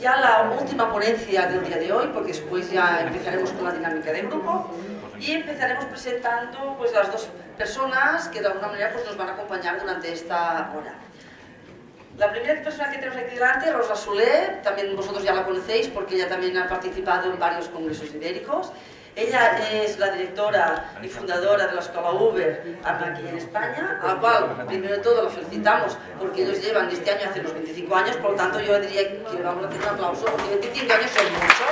ya la última ponencia del día de hoy, porque después ya empezaremos con la dinámica de grupo y empezaremos presentando pues, las dos personas que de alguna manera pues, nos van a acompañar durante esta hora. La primera persona que tenemos aquí delante, Rosa Soler, también vosotros ya la conocéis porque ella también ha participado en varios congresos ibéricos. Ella es la directora y fundadora de la Escuela Uber aquí en España, a la cual, primero de todo, la felicitamos porque ellos llevan este año hace los 25 años, por lo tanto yo diría que vamos a hacer un aplauso porque 25 años son muchos.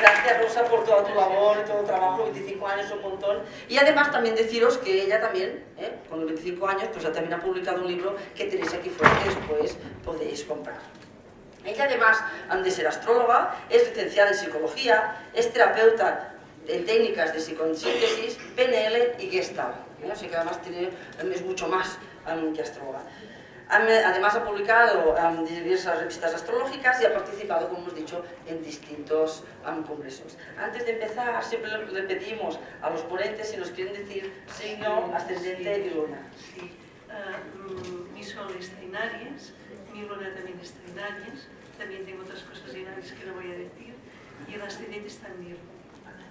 Gracias, Rosa, por toda tu labor y todo tu trabajo. 25 años es un montón. Y además también deciros que ella también, con los 25 años, pues ya también ha publicado un libro que tenéis aquí fuera que después podéis comprar. Ella además de ser astróloga, es licenciada en psicología, es terapeuta en técnicas de psicosíntesis, PNL y Gestalt. Así que además es mucho más que astróloga. Además ha publicado diversas revistas astrológicas y ha participado, como hemos dicho, en distintos congresos. Antes de empezar, siempre le pedimos a los ponentes si nos quieren decir signo, ascendente y luna. Sí, mi sol está en Aries, mi luna también está en Aries, también tengo otras cosas en Aries que no voy a decir, y el ascendente está en Virgo.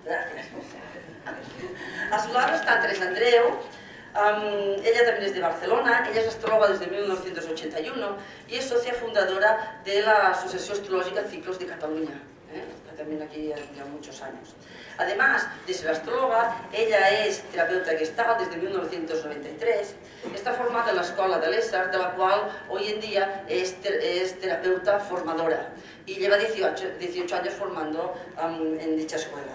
Gracias. A su lado está Teresa Andreu. Ella también es de Barcelona, ella es astróloga desde 1981 y es socia fundadora de la Asociación Astrològica Ciclos de Cataluña, que también aquí ya muchos años. Además de ser astróloga, ella es terapeuta Gestalt desde 1993, está formada en la Escuela de l'Ésser, de la cual hoy en día es terapeuta formadora y lleva 18 años formando en dicha escuela.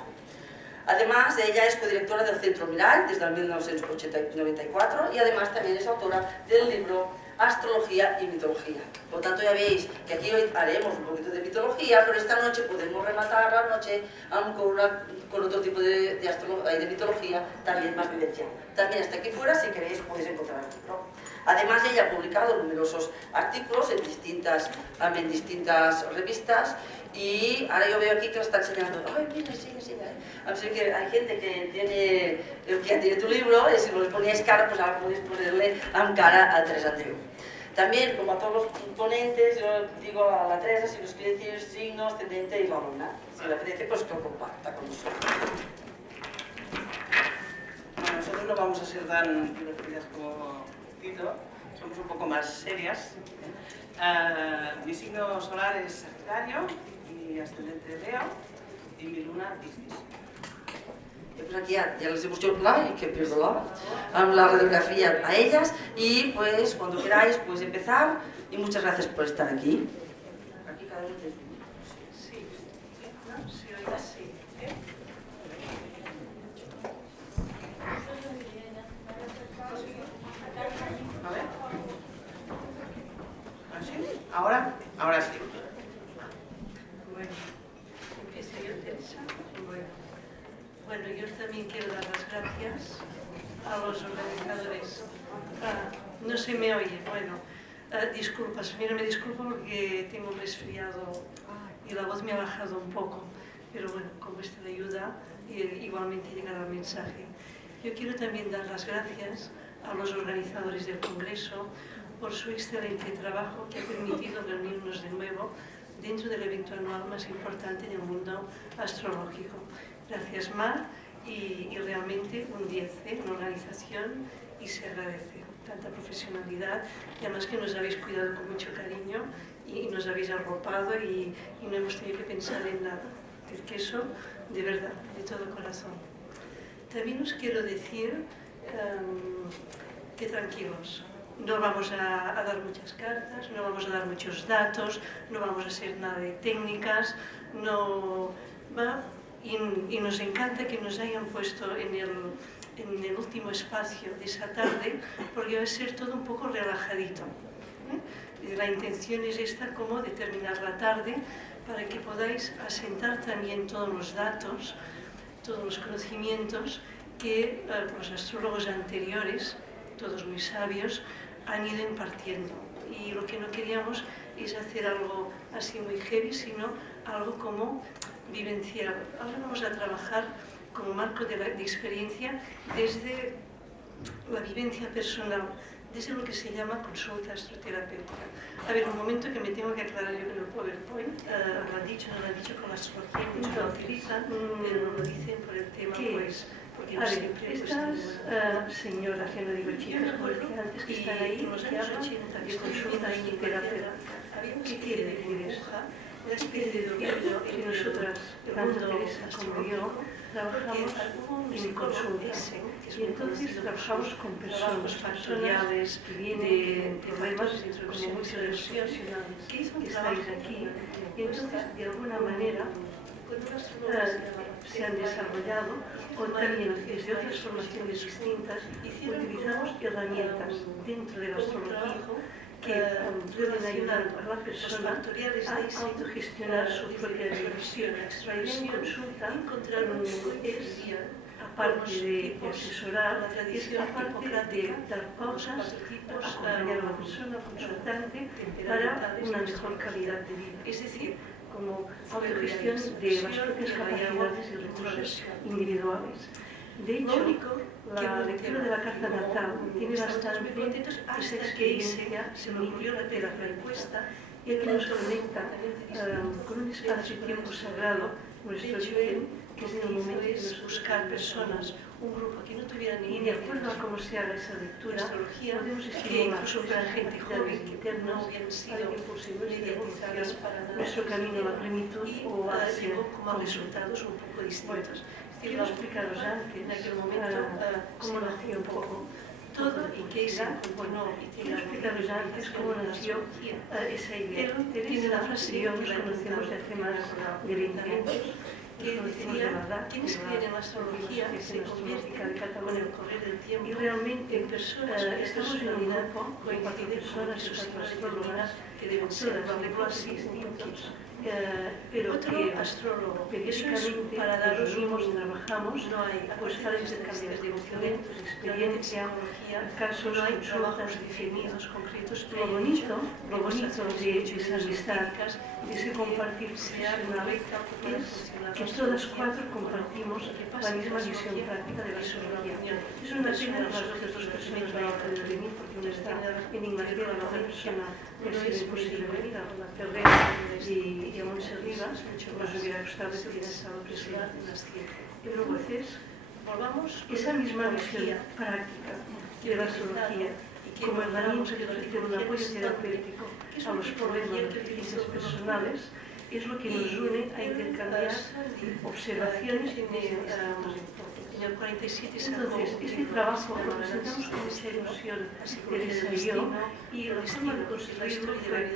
Además, ella es codirectora del Centro Mirall desde el 1994 y además también es autora del libro Astrología y Mitología. Por tanto, ya veis que aquí hoy haremos un poquito de mitología, pero esta noche podemos rematar la noche con otro tipo de mitología también más vivencial. También hasta aquí fuera, si queréis, podéis encontrar el libro. Además, ella ha publicado numerosos artículos en distintas revistas y ahora yo veo aquí que lo está enseñando. ¡Ay, mira, sigue! Así que hay gente que tiene tu libro y si no le poníais cara, pues ahora podéis ponerle cara a Teresa Andreu. También, como a todos los ponentes, yo digo a la Teresa si nos quiere decir signo, ascendente y la luna. Si le apetece, pues que lo comparta con nosotros. Bueno, nosotros no vamos a ser tan divertidas como Tito, somos un poco más serias. Mi signo solar es Sagitario, mi ascendente Leo y mi luna Piscis. Pues aquí ya les hemos hecho y que pierdo la radiografía a ellas y pues cuando queráis pues empezar y muchas gracias por estar aquí. Aquí cada uno tiene. Sí, ¿no? Sí, oiga, sí. A ver. ¿Así? Ahora sí. Bueno, empiezo yo, Teresa. Bueno, yo también quiero dar las gracias a los organizadores. No se me oye, bueno, disculpas, mira, me disculpo porque tengo un resfriado y la voz me ha bajado un poco, pero bueno, con vuestra ayuda igualmente llegará el mensaje. Yo quiero también dar las gracias a los organizadores del Congreso por su excelente trabajo que ha permitido reunirnos de nuevo dentro del evento anual más importante en el mundo astrológico. Gracias, Mar, y realmente un 10 en organización y se agradece tanta profesionalidad y además que nos habéis cuidado con mucho cariño y nos habéis arropado y no hemos tenido que pensar en nada. Es que eso, de verdad, de todo corazón. También os quiero decir que tranquilos, no vamos a dar muchas cartas, no vamos a dar muchos datos, no vamos a hacer nada de técnicas, y nos encanta que nos hayan puesto en el último espacio de esa tarde, porque va a ser todo un poco relajadito. La intención es esta, como de terminar la tarde, para que podáis asentar también todos los datos, todos los conocimientos que los astrólogos anteriores, todos muy sabios, han ido impartiendo. Y lo que no queríamos es hacer algo así muy heavy, sino algo como vivencial. Ahora vamos a trabajar como marco de experiencia desde la vivencia personal desde lo que se llama consulta astroterapéutica. A ver, un momento que me tengo que aclarar yo en el PowerPoint, lo han dicho, no lo han dicho con la astrología, muchos lo utilizan, pero no lo dicen por el tema, pues, porque no siempre... Estas señoras, ya no digo chicas, comerciantes que están ahí, en los que años hablan 80, de consulta astroterapéutica. ¿Qué quiere decir eso? una especie de dominio Que nosotras, tanto Teresa como yo, trabajamos en consulta. Y entonces trabajamos con personas que vienen de problemas como muchos de los profesionales que estáis aquí. Y entonces, de alguna manera, se han desarrollado, o también desde otras formaciones distintas, utilizamos herramientas dentro de la astrología que pueden ayudar a la persona a autogestionar su propia diversión. La idea en consulta es, aparte de asesorar, es aparte de dar pausas, acompañar a la persona consultante para una mejor calidad de vida. Es decir, como autogestión de las propias capacidades y recursos individuales. De hecho, la lectura de la carta natal tiene bastante esa experiencia terapéutica, ya que nos conecta con un espacio-tiempo sagrado, nuestro origen, que es en el momento de buscar personas, un grupo que no tuviera y de acuerdo a cómo se haga esa lectura, podemos estimular incluso para gente joven que no hubieran sido mediatizadas para nada, nuestro camino a la plenitud o hacia como resultados un poco distintos. Quiero explicaros antes en aquel momento cómo nació un poco todo y que se incorporó. Quiero explicaros antes cómo nació esa idea. Tiene una frase que nos conocemos de hace más de 20 años. Que decía, quienes creen en la astrología se convierten con el correr del tiempo y realmente en personas que estamos en un grupo de 4 personas y 4 astrólogas que deben ser todas distintos. Pero otro que astrólogo, periódicamente para daros nos unimos y trabajamos no hay pues para intercambiar conocimientos, experiencia, casos, no hay consultas, trabajos definidos, concretos. Lo bonito de esa amistad, de ese compartir profesional, es que todas 4 compartimos la misma visión práctica de la astrología. Es una pena que las otras 2 personas no hayan podido venir porque una está en Inglaterra, la otra persona no es posible venir a la Terrera y a Montserrat, nos hubiera gustado que hubiera estado presente. Pero entonces, esa misma visión práctica de la astrología como herramienta de ofrecer un apoyo terapéutico a los problemas de deficiencias personales es lo que nos une a intercambiar observaciones en el 47 Entonces, este trabajo lo presentamos con mucha ilusión, Teresa y yo, y la forma de construirlo fue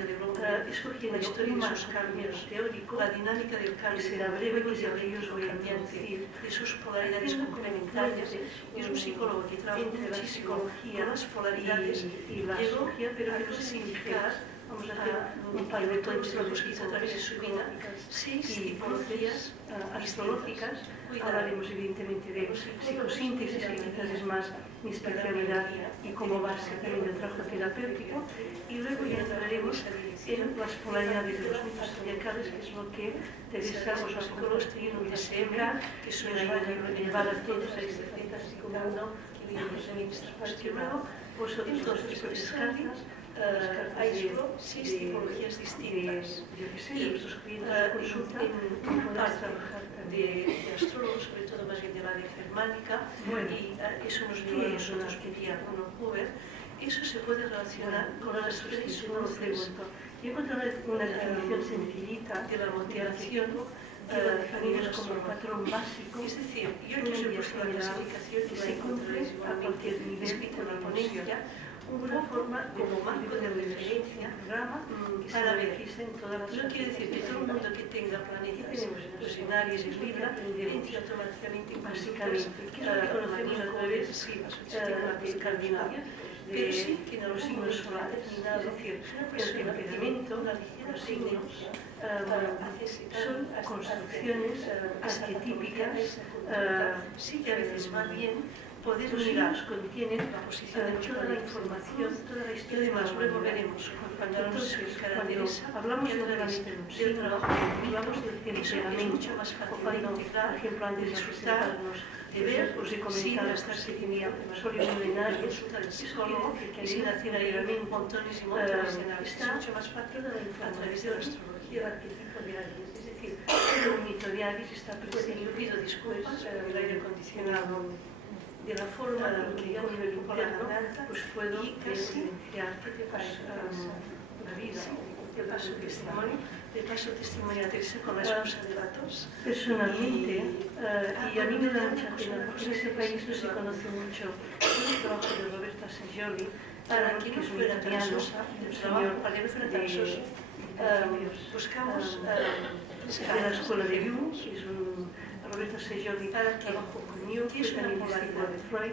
escogiendo unos cambios teóricos, la dinámica del que cambio será breve y de ellos voy a introducir, de sus polaridades complementarias. Es un psicólogo que trabaja entre la psicología con las polaridades y la astrología, pero que no significa. Vamos a hacer un par de tópicos que a través de su vida, 6 tipologías astrológicas. Hablaremos evidentemente de psicosíntesis, que quizás es más mi especialidad y como base también del trabajo terapéutico. Y luego ya entraremos en las polaridades de los mitos zodiacales, que es lo que Teresa os va a compartir un DSM, que nos va a llevar a todos a este fantástico mundo que viene en este espacio. Luego vosotros con estas cartas. Hay 6 tipologías distintas y nuestros clientes de consulta podrás trabajar de astrólogos, sobre todo más bien de la área germánica, y eso nos lleva a nosotros que día uno Huber. Eso se puede relacionar con las 3 luces. Yo encontré una definición sencillita de la motivación que la definimos como el patrón básico, es decir, yo que os he puesto la clasificación que se cumple a cualquier nivel escrita en la ponencia, una forma como marco de referencia para ver no quiere decir que todo el mundo que tenga planetas los en Aries y Libra herencia automáticamente básicamente que es lo que conocemos a través del cardinal, pero sí que en los signos solares, es decir, el temperamento, los signos son construcciones arquetípicas sí que a veces va bien podemos mirar, contienen la posición de toda la información, toda la historia. Y además, luego veremos, cuando hablamos de del trabajo, hablamos del entrenamiento, mucho más fácil de integrar, por ejemplo, antes de disfrutarnos, de ver, pues de comenzar a estar seguimiento solidario, consulta del psicólogo, y sin hacer ahí montones y montones de análisis. Es mucho más fácil a través de la astrología, el arquetipo de Aries. Es decir, el mito de Aries está presente. Yo pido disculpas por el aire acondicionado de la forma en que yo a nivel interno pues puedo evidenciar la vida. Te paso testimonio a Teresa con la excusa de datos. Personalmente, y a mí me da mucha pena, porque en este país no se conoce mucho el trabajo de Roberta Seggioli, que es un italiano, para que no fuera tan soso. Buscamos de la escuela de Jung, que es Roberta Seggioli, trabajó con Jung, que es una polaridad de Freud.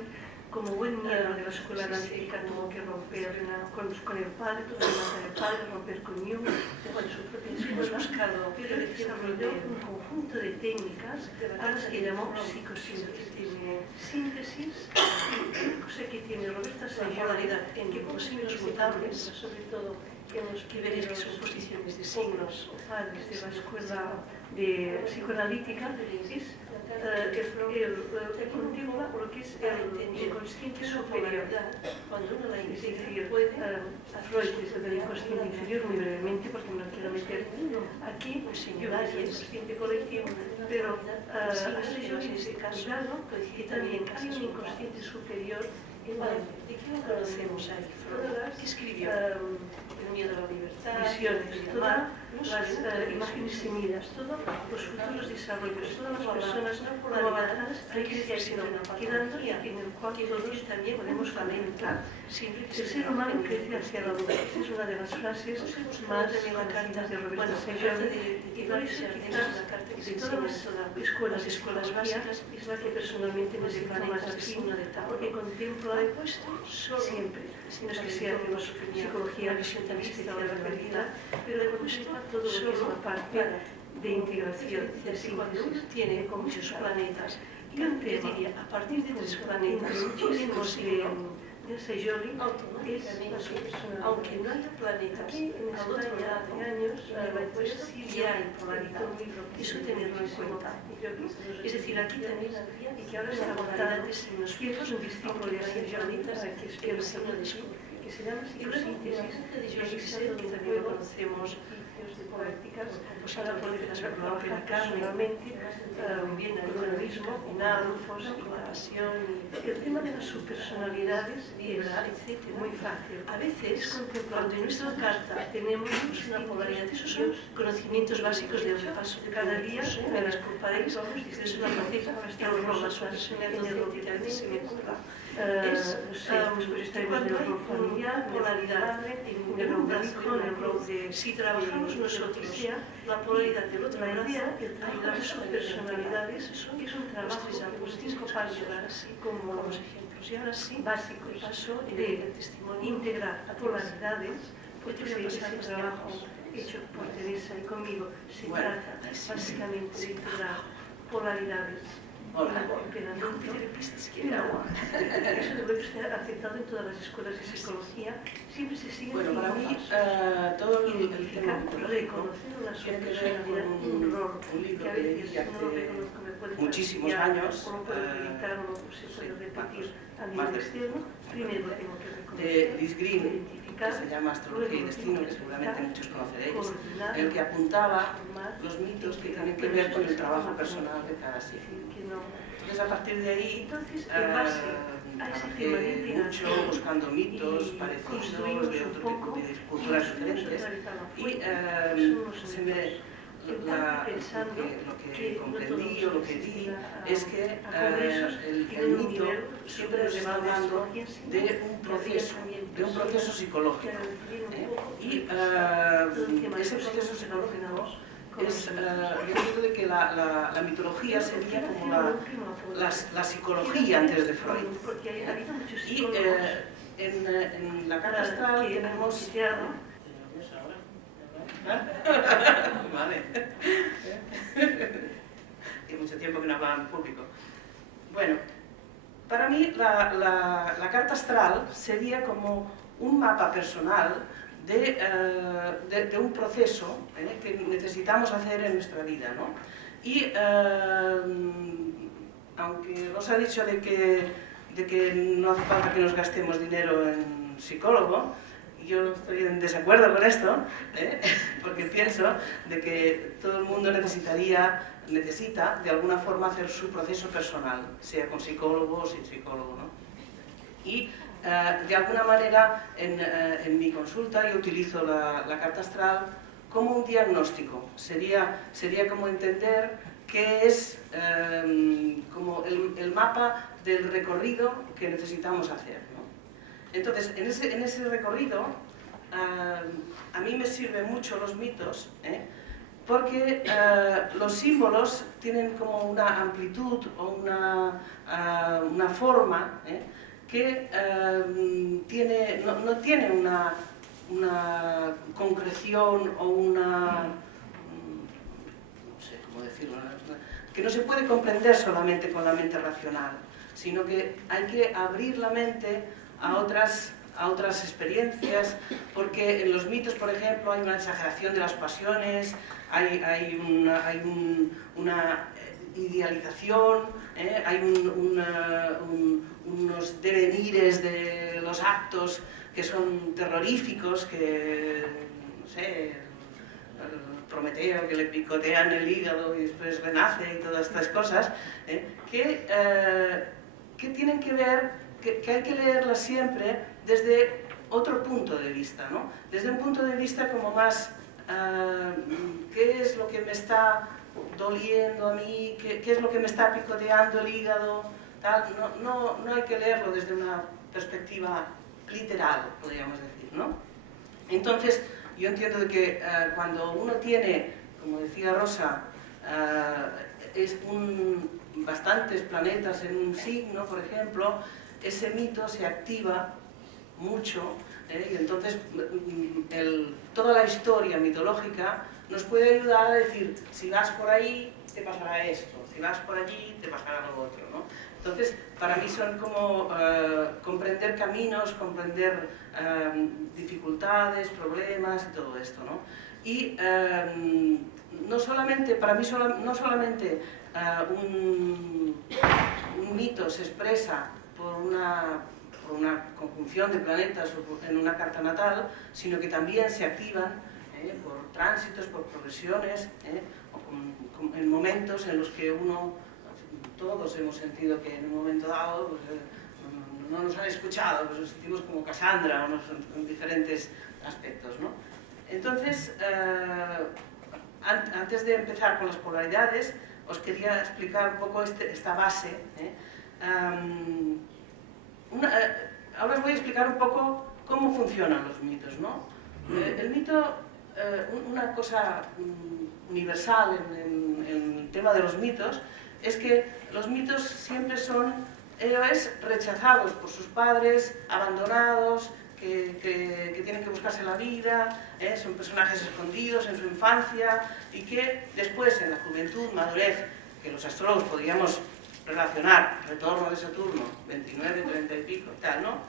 Como buen miembro de la escuela analítica tuvo que romper con el padre, tuvo que matar al padre, romper con Jung, con su propia escuela, pero desarrolló un conjunto de técnicas a las que llamó psicosíntesis. Síntesis, cosa que tiene Roberta Seggioli, en que posibles mutables, sobre todo que veréis que son posiciones de signos o padres de la escuela de psicoanalítica, es contempla lo que es el inconsciente superior. Cuando uno la inicia, puede a Freud desde el inconsciente inferior, muy brevemente, porque no quiero meter aquí, yo decía inconsciente colectivo, pero hasta yo en este caso, y también hay un inconsciente superior. ¿De qué lo conocemos ahí? Freud, que escribió El miedo a la libertad, visiones, todas las imágenes temidas, todos los futuros desarrollos, todas las personas como avatares hay que irse quedando y en el cual todos también podemos lamentar. El ser humano crece hacia la luz. Esa es una de las frases más conocidas de Roberta Seggioli. Y por eso quizás de todas las escuelas básicas es la que personalmente me siento más afín, porque contempla siempre, no es que sea de psicología visión o la realidad, pero he puesto todo lo que es la parte de integración, de síntesis, tiene con muchos planetas. Y yo diría, a partir de 3 planetas, muchísimos de Seggioli es la superpersonalidad. Aunque no haya planetas, en España hace años, pues sí ya hay polaridad. Eso tenerlo en cuenta. Es decir, aquí tenéis, y que ahora está abordada de signos fijos, un discípulo de Seggioli, que es el signo de Escudo, que se llama psicosíntesis, que también lo conocemos de poéticas, para poder trabajar personalmente, bien el economismo, finanzas, compasión. El tema de las subpersonalidades, etc., muy fácil. A veces, cuando en nuestra carta tenemos una polaridad, esos son conocimientos básicos de paso de cada día, me disculparéis, es una faceta, la subpersonalidad en se me ocurra. Es cuando hay familiar, polaridad, en el rol básico, en el rol de si trabajamos nosotros, la polaridad del otro lado, las subpersonalidades, que es un trabajo así como los ejemplos. Y ahora sí, básico, paso de integrar polaridades, porque ese trabajo hecho por Teresa y conmigo se trata básicamente de integrar polaridades. Hola. Eso es lo que está aceptado en todas las escuelas de psicología. Siempre se sigue bueno, para mí, todo el tema reconocer una subpersonalidad, un rol que a veces no lo reconozco, me puede muchísimos años, o lo puedo evitar, o se puede repetir a nivel externo. Primero tengo que reconocer, de Liz Green, que se llama Astrología y Destino, que seguramente muchos conoceréis, en el que apuntaba los mitos que tienen que ver con el trabajo personal de cada signo. Entonces, a partir de ahí, trabajé mucho buscando mitos parecidos de culturas diferentes y lo que comprendí o lo que vi es que el mito siempre nos está hablando de un proceso psicológico. Y ese proceso psicológico es, yo creo que la mitología sería como la psicología antes de Freud. Y en la carta astral tenemos... Vale. Hay mucho tiempo que no hablaba en público. Bueno, para mí la carta astral sería como un mapa personal de un proceso que necesitamos hacer en nuestra vida, ¿no? Y aunque os ha dicho de que no hace falta que nos gastemos dinero en psicólogo, yo estoy en desacuerdo con esto, porque pienso de que todo el mundo necesita de alguna forma hacer su proceso personal, sea con psicólogo o sin psicólogo, ¿no? Y de alguna manera en mi consulta yo utilizo la carta astral como un diagnóstico. Sería como entender qué es como el mapa del recorrido que necesitamos hacer, ¿no? Entonces, en ese recorrido a mí me sirven mucho los mitos, porque los símbolos tienen como una amplitud o una forma que no tiene una concreción o una, no sé cómo decirlo, que no se puede comprender solamente con la mente racional, sino que hay que abrir la mente a otras experiencias, porque en los mitos, por ejemplo, hay una exageración de las pasiones, hay una idealización, hay unos devenires de los actos que son terroríficos, que, no sé, Prometeo que le picotean el hígado y después renace y todas estas cosas, que tienen que ver, que hay que leerlas siempre desde otro punto de vista, ¿no? Desde un punto de vista como más, ¿qué es lo que me está doliendo a mí? ¿Qué es lo que me está picoteando el hígado? Tal. No hay que leerlo desde una perspectiva literal, podríamos decir, ¿no? Entonces, yo entiendo de que cuando uno tiene, como decía Rosa, bastantes planetas en un signo, por ejemplo, ese mito se activa mucho, y entonces toda la historia mitológica nos puede ayudar a decir, si vas por ahí te pasará esto, si vas por allí te pasará lo otro, ¿no? Entonces, para mí son como comprender caminos, comprender dificultades, problemas y todo esto, ¿no? Y no solamente, para mí no solamente un mito se expresa por una conjunción de planetas en una carta natal, sino que también se activan por tránsitos, por progresiones, o en momentos en los que todos hemos sentido que en un momento dado pues, no nos han escuchado, pues nos sentimos como Cassandra en diferentes aspectos, ¿no? Entonces, antes de empezar con las polaridades, os quería explicar un poco esta base. Ahora os voy a explicar un poco cómo funcionan los mitos, ¿no? El mito, una cosa universal en el tema de los mitos, es que los mitos siempre son héroes rechazados por sus padres, abandonados, que tienen que buscarse la vida, son personajes escondidos en su infancia y que después en la juventud, madurez, que los astrólogos podríamos relacionar, retorno de Saturno, 29, 30 y pico, tal, ¿no?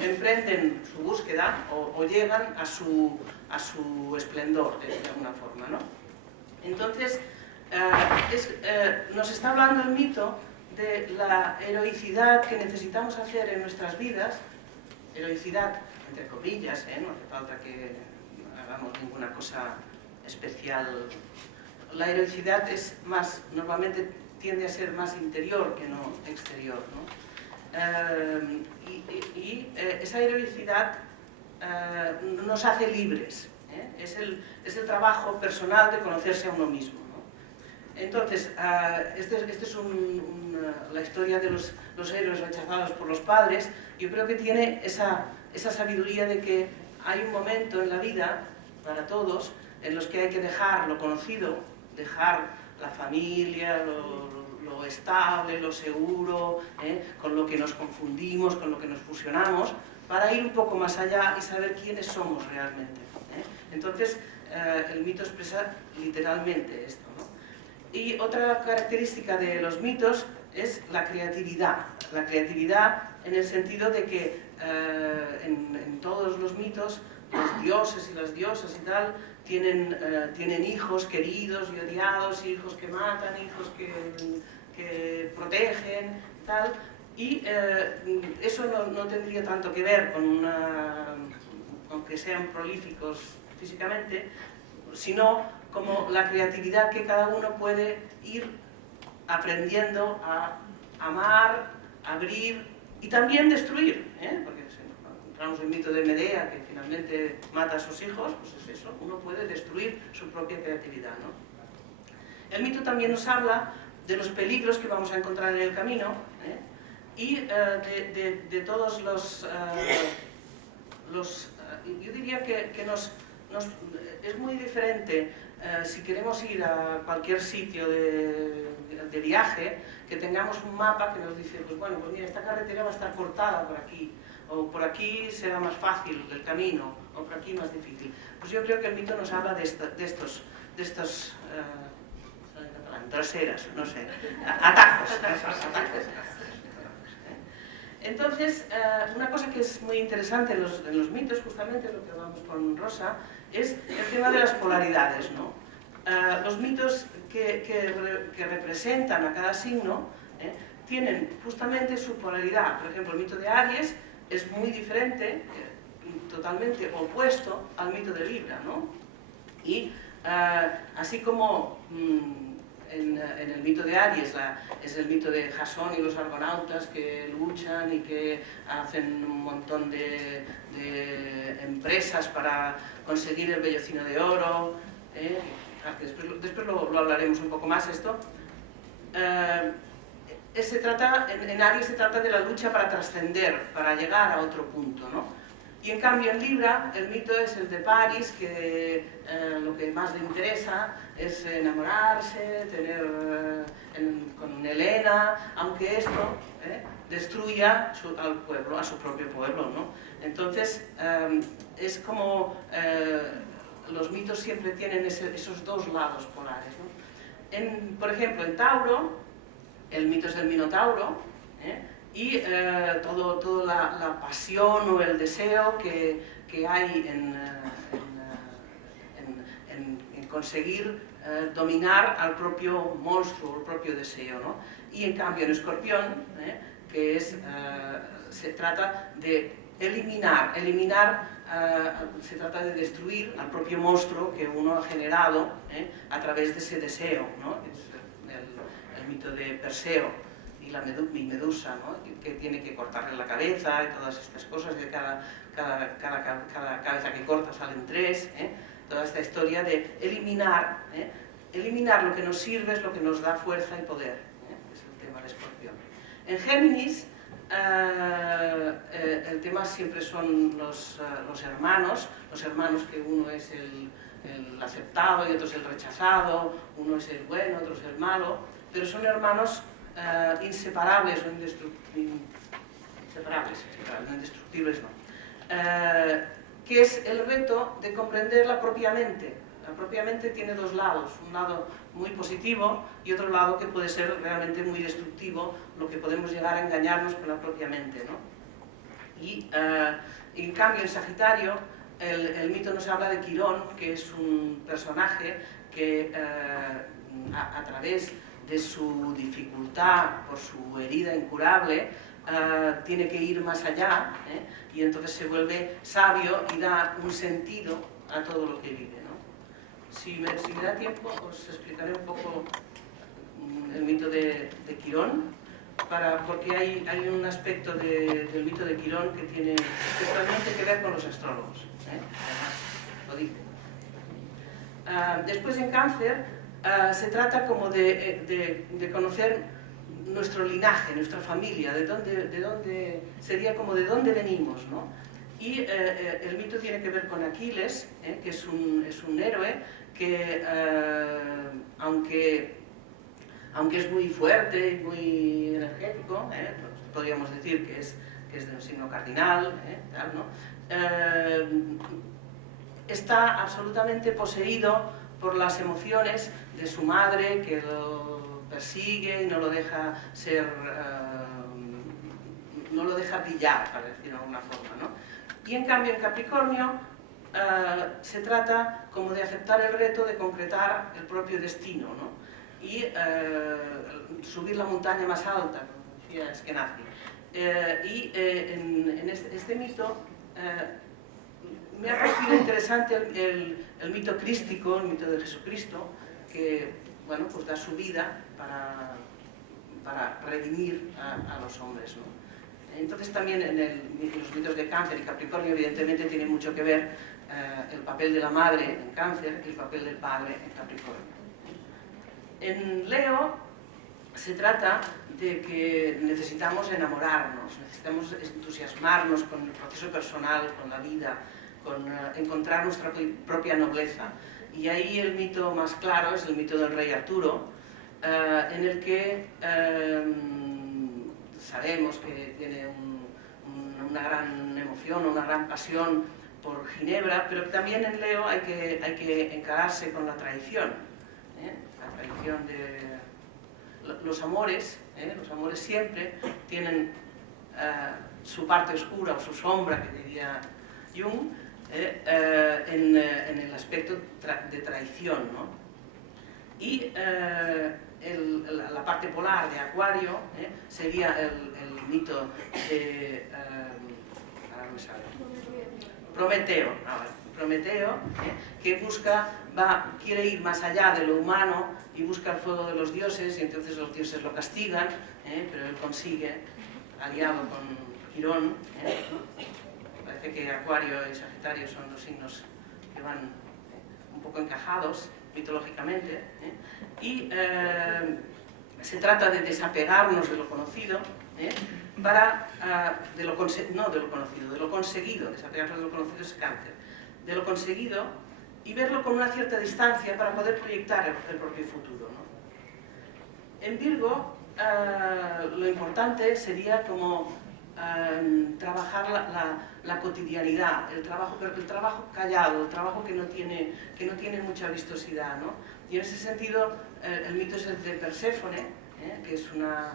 Emprenden su búsqueda o llegan a su esplendor, de alguna forma, ¿no? Entonces, nos está hablando el mito de la heroicidad que necesitamos hacer en nuestras vidas, heroicidad entre comillas, no hace falta que hagamos ninguna cosa especial. La heroicidad es más, normalmente tiende a ser más interior que no exterior, ¿no? Esa heroicidad nos hace libres, es el trabajo personal de conocerse a uno mismo, ¿no? Entonces, esta es la historia de los héroes rechazados por los padres. Yo creo que tiene esa sabiduría de que hay un momento en la vida, para todos, en los que hay que dejar lo conocido, dejar la familia, lo estable, lo seguro, con lo que nos confundimos, con lo que nos fusionamos, para ir un poco más allá y saber quiénes somos realmente. Entonces, el mito expresa literalmente esto, ¿no? Y otra característica de los mitos es la creatividad en el sentido de que en todos los mitos los dioses y las diosas y tal tienen hijos queridos y odiados, hijos que matan, hijos que protegen y tal, y eso no tendría tanto que ver con que sean prolíficos físicamente, sino como la creatividad que cada uno puede ir aprendiendo a amar, abrir y también destruir, porque si encontramos el mito de Medea, que finalmente mata a sus hijos, pues es eso, uno puede destruir su propia creatividad, ¿no? El mito también nos habla de los peligros que vamos a encontrar en el camino, y de todos yo diría que es muy diferente si queremos ir a cualquier sitio de viaje, que tengamos un mapa que nos dice, pues bueno, pues mira, esta carretera va a estar cortada por aquí, o por aquí será más fácil el camino, o por aquí más difícil. Pues yo creo que el mito nos habla de estos traseras, no sé, atajos. Entonces, una cosa que es muy interesante en los mitos, justamente lo que hablamos con Rosa, es el tema de las polaridades, ¿no? Los mitos que representan a cada signo tienen justamente su polaridad. Por ejemplo, el mito de Aries es muy diferente, totalmente opuesto al mito de Libra, ¿no? Y así como en el mito de Aries es el mito de Jasón y los argonautas que luchan y que hacen un montón de empresas para conseguir el vellocino de oro, después lo hablaremos un poco más esto. En Aries se trata de la lucha para trascender, para llegar a otro punto, ¿no? Y en cambio en Libra el mito es el de París, que lo que más le interesa es enamorarse, tener con Helena, aunque esto destruya al pueblo, a su propio pueblo, ¿no? Entonces es como los mitos siempre tienen esos dos lados polares, ¿no? Por ejemplo, en Tauro, el mito es del Minotauro, y toda la pasión o el deseo que hay en conseguir dominar al propio monstruo, al propio deseo, ¿no? Y en cambio en Escorpión, que se trata de eliminar, se trata de destruir al propio monstruo que uno ha generado a través de ese deseo, ¿no? Es el mito de Perseo y la Medusa, ¿no? Que tiene que cortarle la cabeza y todas estas cosas, de cada cabeza que corta salen tres, toda esta historia de eliminar lo que nos sirve, es lo que nos da fuerza y poder, es el tema de Escorpión. En Géminis el tema siempre son los hermanos que uno es el aceptado y otro es el rechazado, uno es el bueno, otro es el malo, pero son hermanos inseparables o indestructibles, no. Que es el reto de comprender la propia mente. La propia mente tiene dos lados, un lado muy positivo y otro lado que puede ser realmente muy destructivo, lo que podemos llegar a engañarnos con la propia mente, ¿no? Y en cambio en Sagitario el mito nos habla de Quirón, que es un personaje que a través de su dificultad, por su herida incurable, tiene que ir más allá, y entonces se vuelve sabio y da un sentido a todo lo que vive, ¿no? Si me da tiempo, os explicaré un poco el mito de Quirón, porque hay un aspecto del mito de Quirón que tiene especialmente que ver con los astrólogos, además lo dice. Después en Cáncer se trata como de conocer nuestro linaje, nuestra familia, de dónde sería como de dónde venimos, ¿no? Y el mito tiene que ver con Aquiles, que es un héroe que aunque es muy fuerte y muy energético, podríamos decir que es de un signo cardinal, tal, ¿no? Está absolutamente poseído por las emociones de su madre, que lo persigue y no lo deja ser, no lo deja brillar, para decirlo de alguna forma, ¿no? Y en cambio en Capricornio se trata como de aceptar el reto de concretar el propio destino, ¿no? Y subir la montaña más alta, como decía Eskenazi. En este mito me ha parecido interesante el mito crístico, el mito de Jesucristo, que bueno, pues da su vida para redimir a los hombres, ¿no? Entonces también en los mitos de Cáncer y Capricornio evidentemente tiene mucho que ver el papel de la madre en Cáncer y el papel del padre en Capricornio. En Leo se trata de que necesitamos enamorarnos, necesitamos entusiasmarnos con el proceso personal, con la vida, con encontrar nuestra propia nobleza. Y ahí el mito más claro es el mito del rey Arturo, en el que sabemos que tiene una gran emoción, una gran pasión por Ginebra, pero también en Leo hay que encararse con la traición, la traición de los amores. Los amores siempre tienen su parte oscura o su sombra, que diría Jung, en el aspecto de traición, ¿no? Y la parte polar de Acuario sería el mito de Prometeo, que quiere ir más allá de lo humano y busca el fuego de los dioses, y entonces los dioses lo castigan, pero él consigue, aliado con Quirón. Parece que Acuario y Sagitario son los signos que van un poco encajados mitológicamente, y se trata de desapegarnos de lo conocido, de lo conseguido, desapegarnos de lo conocido es Cáncer, de lo conseguido, y verlo con una cierta distancia para poder proyectar el propio futuro, ¿no? En Virgo lo importante sería como trabajar la cotidianidad, pero el trabajo callado, el trabajo que no tiene mucha vistosidad, ¿no? Y en ese sentido el mito es el de Perséfone, que es una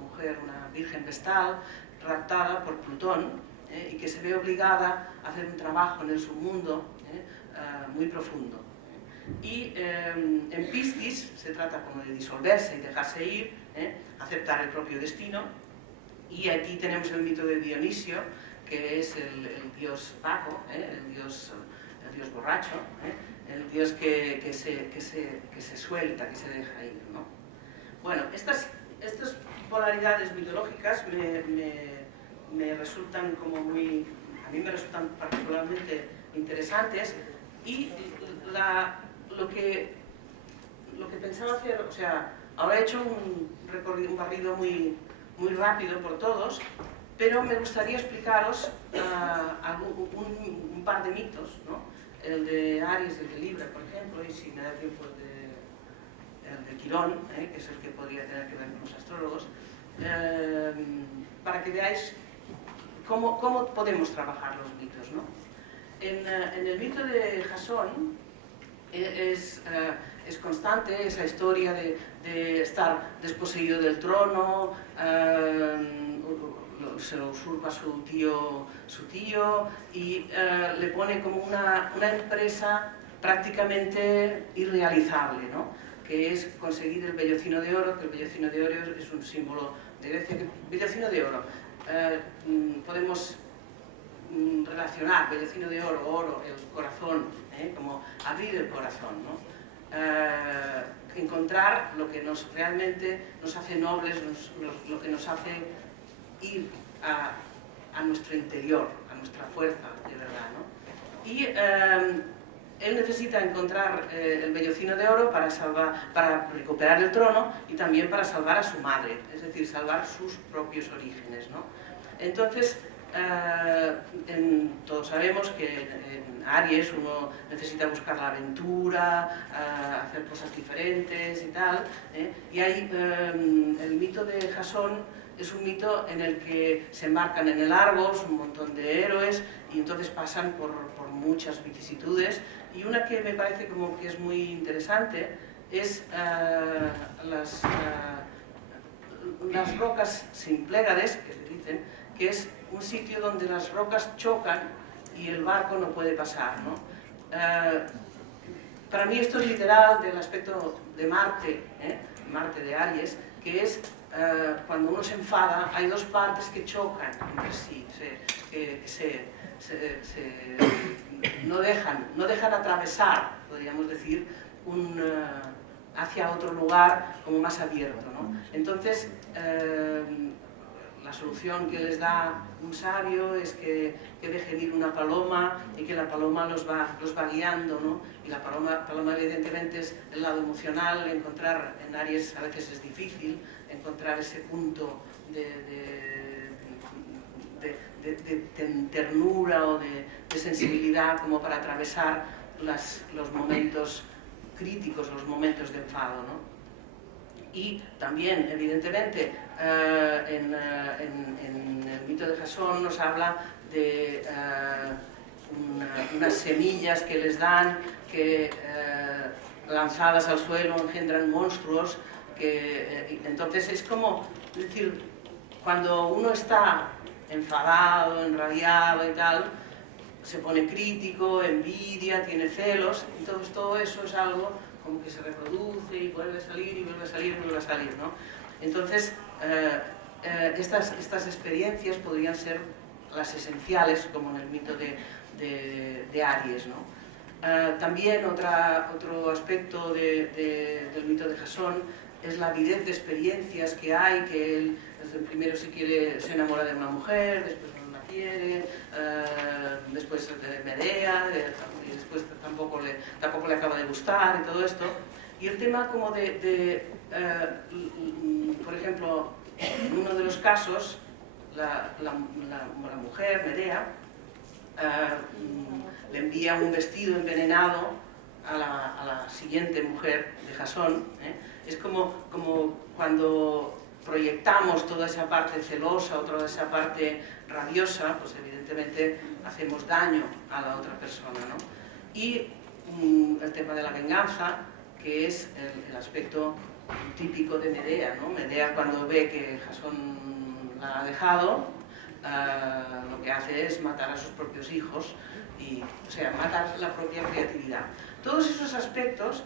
mujer, una virgen vestal, raptada por Plutón, y que se ve obligada a hacer un trabajo en el submundo muy profundo. Y en Piscis se trata como de disolverse y dejarse ir, aceptar el propio destino. Y aquí tenemos el mito de Dionisio, que es el dios Baco, el dios borracho, el dios que se suelta, que se deja ir, ¿no? Bueno, estas polaridades mitológicas me resultan como a mí me resultan particularmente interesantes, y lo que pensaba hacer, o sea, ahora he hecho un barrido muy rápido por todos, pero me gustaría explicaros un par de mitos, ¿no? El de Aries, el de Libra, por ejemplo, y si me da tiempo el de Quirón, que es el que podría tener que ver con los astrólogos, para que veáis cómo podemos trabajar los mitos, ¿no? En el mito de Jasón es constante esa historia de estar desposeído del trono, se lo usurpa su tío y le pone como una empresa prácticamente irrealizable, ¿no? Que es conseguir el vellocino de oro, que el vellocino de oro es un símbolo de Grecia. Vellocino de oro, podemos relacionar vellocino de oro, el corazón, como abrir el corazón, ¿no? Encontrar lo que realmente nos hace nobles, lo que nos hace ir a nuestro interior, a nuestra fuerza de verdad, ¿no? Y él necesita encontrar el vellocino de oro para recuperar el trono, y también para salvar a su madre, es decir, salvar sus propios orígenes, ¿no? Entonces, todos sabemos que en Aries uno necesita buscar la aventura, hacer cosas diferentes y tal, y hay el mito de Jasón es un mito en el que se embarcan en el Argos un montón de héroes y entonces pasan por muchas vicisitudes. Y una que me parece como que es muy interesante es las rocas Symplegades, que se dicen, que es un sitio donde las rocas chocan y el barco no puede pasar, ¿no? Para mí esto es literal del aspecto de Marte, Marte de Aries, que es cuando uno se enfada, hay dos partes que chocan entre sí, no dejan atravesar, podríamos decir, hacia otro lugar como más abierto, ¿no? Entonces, la solución que les da un sabio es que dejen ir una paloma y que la paloma los va guiando, ¿no? Y la paloma evidentemente es el lado emocional. Encontrar en Aries a veces es difícil, encontrar ese punto de ternura o de sensibilidad como para atravesar los momentos críticos, los momentos de enfado, ¿no? Y también, evidentemente, en el mito de Jasón nos habla de unas semillas que les dan, que lanzadas al suelo engendran monstruos, entonces es como, es decir, cuando uno está enfadado, enrabiado y tal, se pone crítico, envidia, tiene celos, entonces todo eso es algo como que se reproduce y vuelve a salir y vuelve a salir y vuelve a salir, ¿no? Entonces, estas experiencias podrían ser las esenciales, como en el mito de Aries, ¿no? También otro aspecto del mito de Jasón es la avidez de experiencias que hay, que él primero se enamora de una mujer, después no la quiere, después de Medea, y después tampoco le acaba de gustar y todo esto. Y el tema como por ejemplo, en uno de los casos, la mujer, Medea, le envía un vestido envenenado a la siguiente mujer de Jasón. Es como cuando proyectamos toda esa parte celosa o toda esa parte rabiosa, pues evidentemente hacemos daño a la otra persona, ¿no? Y el tema de la venganza, que es el aspecto típico de Medea, ¿no? Medea, cuando ve que Jasón la ha dejado, lo que hace es matar a sus propios hijos, o sea, matar la propia creatividad. Todos esos aspectos,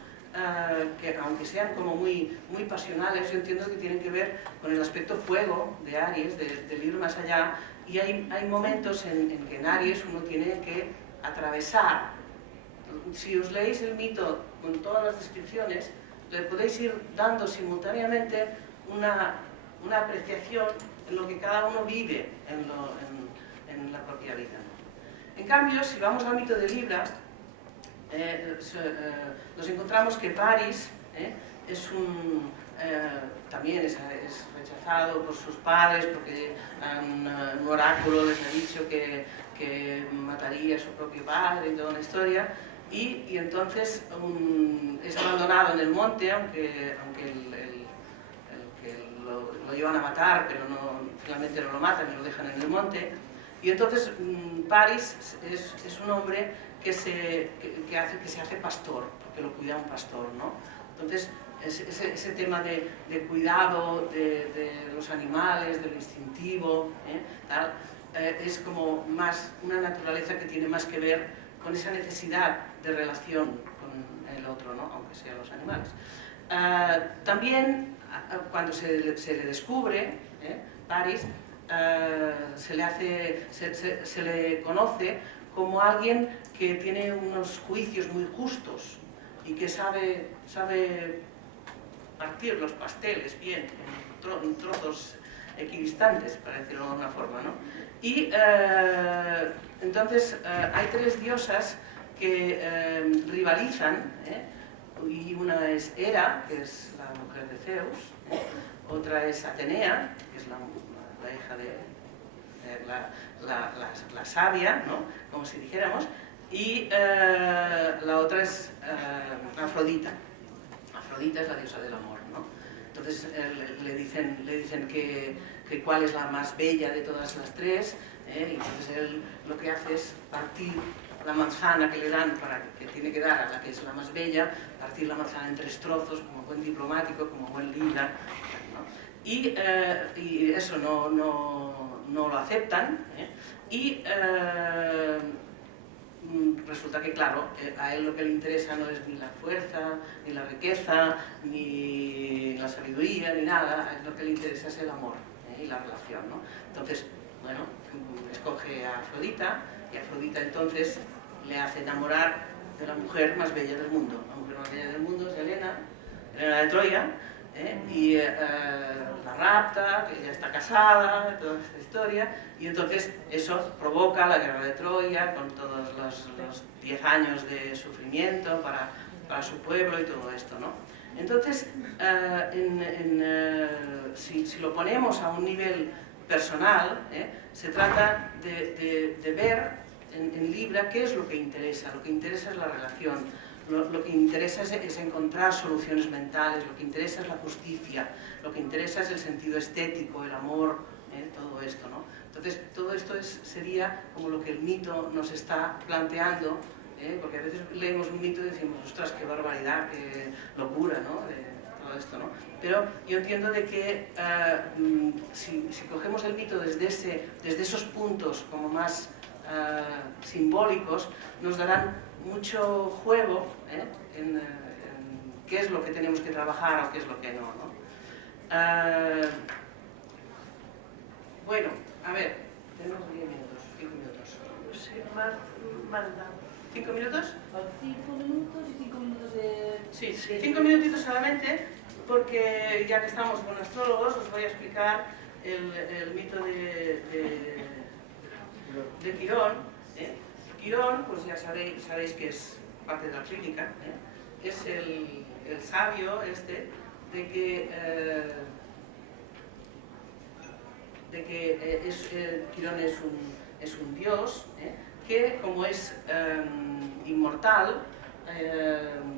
que aunque sean como muy pasionales, yo entiendo que tienen que ver con el aspecto fuego de Aries, del ir más allá, y hay momentos en que en Aries uno tiene que atravesar. Si os leéis el mito con todas las descripciones, le podéis ir dando simultáneamente una apreciación en lo que cada uno vive en la propia vida. En cambio, si vamos al mito de Libra, nos encontramos que Paris también es rechazado por sus padres porque un oráculo les ha dicho que mataría a su propio padre y toda una historia, y entonces es abandonado en el monte, aunque lo llevan a matar, pero finalmente no lo matan y lo dejan en el monte. Y entonces Paris es un hombre que se hace pastor, porque lo cuida un pastor, ¿no? Entonces ese tema de cuidado de los animales, de lo instintivo, tal, es como más una naturaleza que tiene más que ver con esa necesidad de relación con el otro, ¿no? Aunque sean los animales. También cuando se le descubre, Paris, se le conoce como alguien que tiene unos juicios muy justos y que sabe partir los pasteles bien, en trozos equidistantes, para decirlo de una forma, ¿no? Y entonces hay tres diosas que rivalizan, y una es Hera, que es la mujer de Zeus, otra es Atenea, que es la hija de la sabia, ¿no? Como si dijéramos, y la otra es Afrodita. Afrodita es la diosa del amor, ¿no? Entonces le dicen que cuál es la más bella de todas las tres, y entonces él lo que hace es partir la manzana que le dan, que tiene que dar a la que es la más bella, partir la manzana en 3 trozos, como buen diplomático, como buen líder, ¿no? Y eso no lo aceptan, y resulta que, claro, a él lo que le interesa no es ni la fuerza, ni la riqueza, ni la sabiduría, ni nada, a él lo que le interesa es el amor y la relación, ¿no? Entonces, bueno, escoge a Afrodita, y Afrodita entonces le hace enamorar de la mujer más bella del mundo. La mujer más bella del mundo es Helena de Troya, y la rapta, que ya está casada, toda esta historia, y entonces eso provoca la guerra de Troya con todos los 10 años de sufrimiento para su pueblo y todo esto, ¿no? Entonces, si lo ponemos a un nivel personal, se trata de ver en Libra qué es lo que interesa. Lo que interesa es la relación, lo que interesa es encontrar soluciones mentales, lo que interesa es la justicia, lo que interesa es el sentido estético, el amor, todo esto, ¿no? Entonces, todo esto sería como lo que el mito nos está planteando, porque a veces leemos un mito y decimos, ostras, qué barbaridad, qué locura, ¿no? Todo esto, ¿no? Pero yo entiendo de que si cogemos el mito desde esos puntos como más simbólicos, nos darán mucho juego en qué es lo que tenemos que trabajar o qué es lo que no, ¿no? Bueno, a ver, tenemos 10 minutos, 5 minutos. No sé, Marta. ¿5 minutos? 5 minutos y 5 minutos de... Sí, 5 minutitos solamente, porque ya que estamos con astrólogos, os voy a explicar el mito de Quirón. Quirón, pues ya sabéis que es parte de la clínica, es el sabio de que Quirón es un dios, que como es inmortal,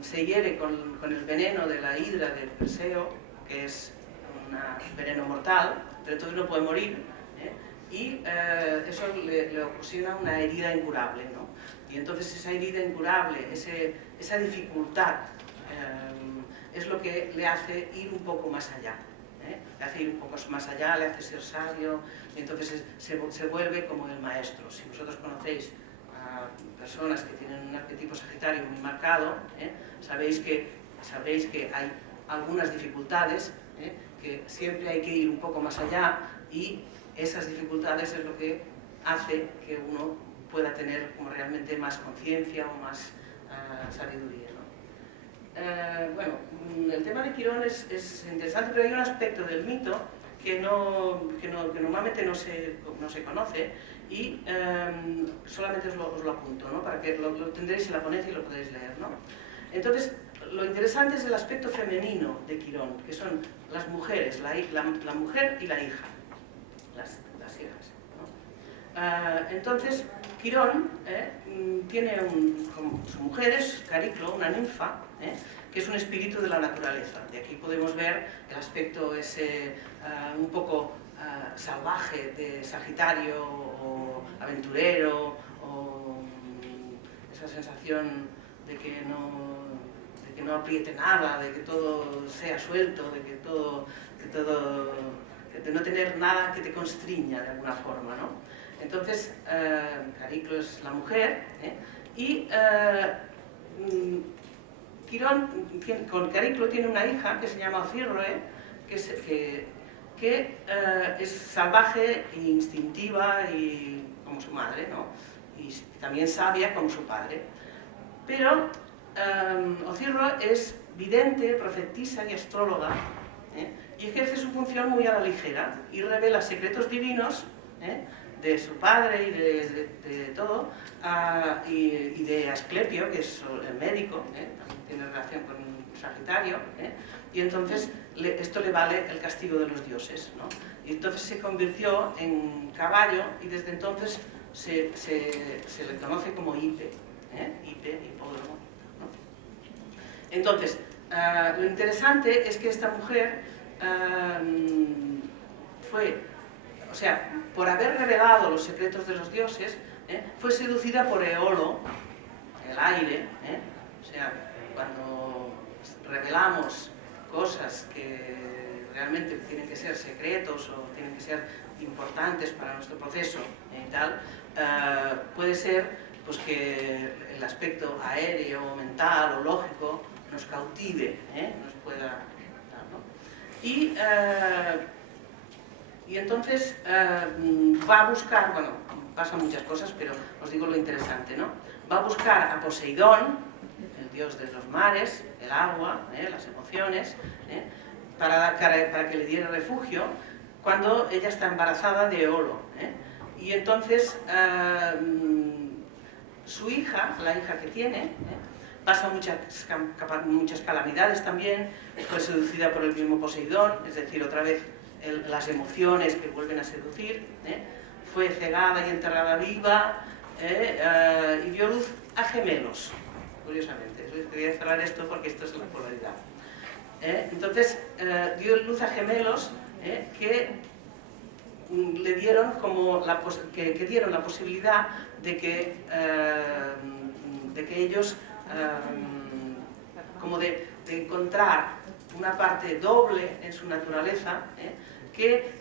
se hiere con el veneno de la hidra de Perseo, que es un veneno mortal, pero entonces no puede morir, y eso le ocasiona una herida incurable, ¿no? Y entonces esa herida incurable, esa dificultad, es lo que le hace ir un poco más allá. Le hace ir un poco más allá, le hace ser sabio, y entonces se vuelve como el maestro. Si vosotros conocéis a personas que tienen un arquetipo sagitario muy marcado, sabéis que hay algunas dificultades, que siempre hay que ir un poco más allá, y esas dificultades es lo que hace que uno pueda tener como realmente más conciencia o más sabiduría, ¿no? Bueno, el tema de Quirón es interesante, pero hay un aspecto del mito que normalmente no se conoce, y solamente os lo apunto, ¿no? Para que lo tendréis en la ponencia y lo podéis leer, ¿no? Entonces, lo interesante es el aspecto femenino de Quirón, que son las mujeres, la mujer y la hija, las hijas, ¿no? Entonces, Quirón tiene su mujer es Cariclo, una ninfa, que es un espíritu de la naturaleza. De aquí podemos ver el aspecto ese un poco salvaje de Sagitario o aventurero, o esa sensación de que no apriete nada, de que todo sea suelto, de no tener nada que te constriña de alguna forma, ¿no? Entonces, Cariclo es la mujer, y Quirón con Cariclo tiene una hija que se llama Cirroe, que es salvaje e instintiva y como su madre, ¿no? Y también sabia como su padre. Pero Ocirro es vidente, profetisa y astróloga, y ejerce su función muy a la ligera y revela secretos divinos de su padre y de todo, y de Asclepio, que es el médico, también tiene relación con Sagitario, y entonces esto le vale el castigo de los dioses, ¿no? Y entonces se convirtió en caballo, y desde entonces se le conoce como Hipe, hipódromo, ¿no? Entonces, lo interesante es que esta mujer o sea, por haber revelado los secretos de los dioses, fue seducida por Eolo, el aire, o sea, cuando revelamos cosas que realmente tienen que ser secretos o tienen que ser importantes para nuestro proceso y tal, puede ser pues, que el aspecto aéreo, mental o lógico nos cautive, nos pueda... ¿no? Y entonces va a buscar, bueno, pasan muchas cosas, pero os digo lo interesante, ¿no? Va a buscar a Poseidón, el dios de los mares, el agua, las emociones, para que le diera refugio cuando ella está embarazada de Eolo. Y entonces su hija, la hija que tiene, pasa muchas calamidades también, fue seducida por el mismo Poseidón, es decir, otra vez las emociones que vuelven a seducir, fue cegada y enterrada viva, y dio luz a gemelos, curiosamente. Quería cerrar esto porque esto es la polaridad. Entonces, dio luz a gemelos que le dieron como que dieron la posibilidad de que ellos como de encontrar una parte doble en su naturaleza, que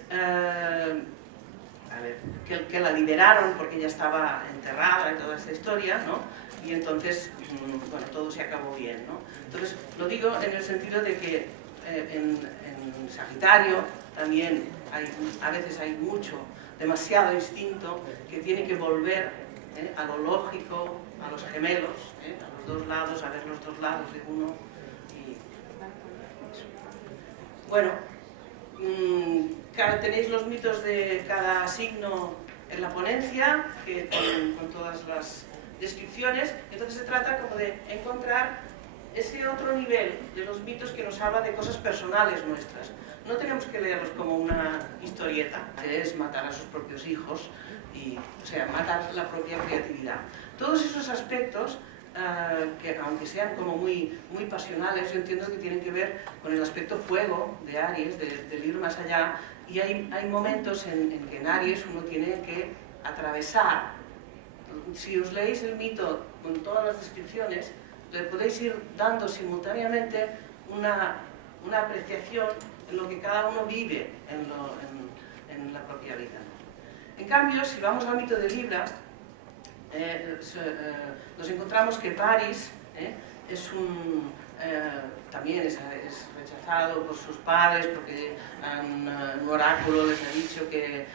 la liberaron porque ella estaba enterrada y toda esta historia, ¿no? Y entonces, bueno, todo se acabó bien, ¿no? Entonces, lo digo en el sentido de que en Sagitario también a veces hay demasiado instinto que tiene que volver a lo lógico, a los gemelos, a los dos lados, a ver los dos lados de uno. Bueno, tenéis los mitos de cada signo en la ponencia, con todas las descripciones. Entonces se trata como de encontrar ese otro nivel de los mitos que nos habla de cosas personales nuestras. No tenemos que leerlos como una historieta, es matar a sus propios hijos, o sea, matar la propia creatividad. Todos esos aspectos, que aunque sean como muy pasionales, yo entiendo que tienen que ver con el aspecto fuego de Aries, del ir más allá, y hay momentos en que en Aries uno tiene que atravesar. Si os leéis el mito con todas las descripciones, le podéis ir dando simultáneamente una apreciación en lo que cada uno vive en la propia vida. En cambio, si vamos al mito de Libra, nos encontramos que Paris también es rechazado por sus padres porque un oráculo les ha dicho que